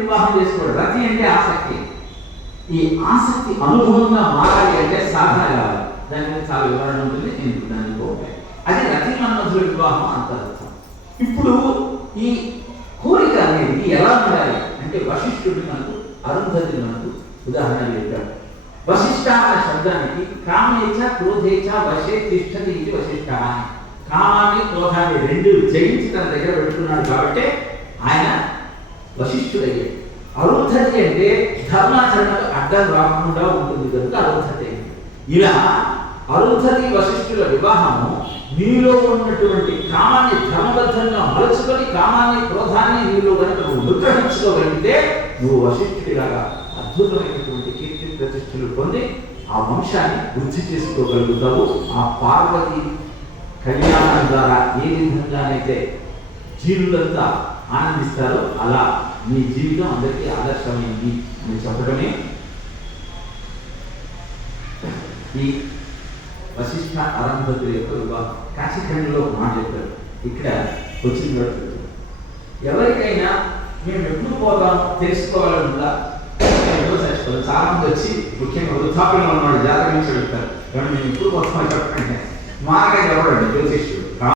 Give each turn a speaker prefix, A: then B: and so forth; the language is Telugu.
A: వివాహం చేసుకోడు రతి అంటే ఆసక్తి. ఈ ఆసక్తి అనుభవంగా మారాలి అంటే సాధన కావాలి. దాని మీద చాలా వివరణ ఉంటుంది. నేను దాన్ని అది రతి మన్మధుల వివాహం అంతర్థం ఇప్పుడు ఈ కోరిక అనేది ఎలా ఉండాలి? అంటే వశిష్ఠుడు మనకు అరుంధతి మనకు ఉదాహరణ చెప్పాడు. వశిష్ఠ అనే శబ్దానికి కామేచ క్రోధేచ వశే తిష్టతి ఇది వశిష్ఠ కామాన్ని క్రోధాన్ని రెండు జయించి తన దగ్గర పెట్టుకున్నాడు కాబట్టి ఆయన వశిష్ఠుడయ్యాడు అరుంధతి అంటే ధర్మాచరణకు అడ్డం రాకుండా ఉంటుంది కనుక అరుంధతి ఇలా అరుంధతి వశిష్ఠుల వివాహము నీలో ఉన్నటువంటి కామాన్ని ధర్మబద్ధంగా మలుచుకొని కామాన్ని క్రోధాన్ని నీలో కనుక నువ్వు నిగ్రహించుకోగలిగితే నువ్వు వశిష్ఠుడిలాగా అద్భుతమైనటువంటి కీర్తి ప్రతిష్ఠలు పొంది ఆ వంశాన్ని వృద్ధి చేసుకోగలుగుతావు. ఆ పార్వతి కళ్యాణం ద్వారా ఏ విధంగానైతే జీవులంతా ఆనందిస్తారో అలా నీ జీవితం అందరికీ ఆదర్శమైంది అని చెప్పడమే ఈ వశిష్ఠ అరంభతుల యొక్క వివాహం. కాశీఖండలో మాట చెప్పారు. ఇక్కడ వచ్చిన ఎవరికైనా మేము ఎప్పుడు పోతాం తెలుసుకోవాలనుందా ఎవరో చచ్చిపోతారు చాలా మంది వచ్చి ముఖ్యంగా వృద్ధాప్యంలో ఉన్నాడు జాతక నుంచి వెళ్తారు. కానీ మేము ఎప్పుడు పోతామని చెప్పండి. మాకే ఎవరండి? జ్యోతిష్యుడు.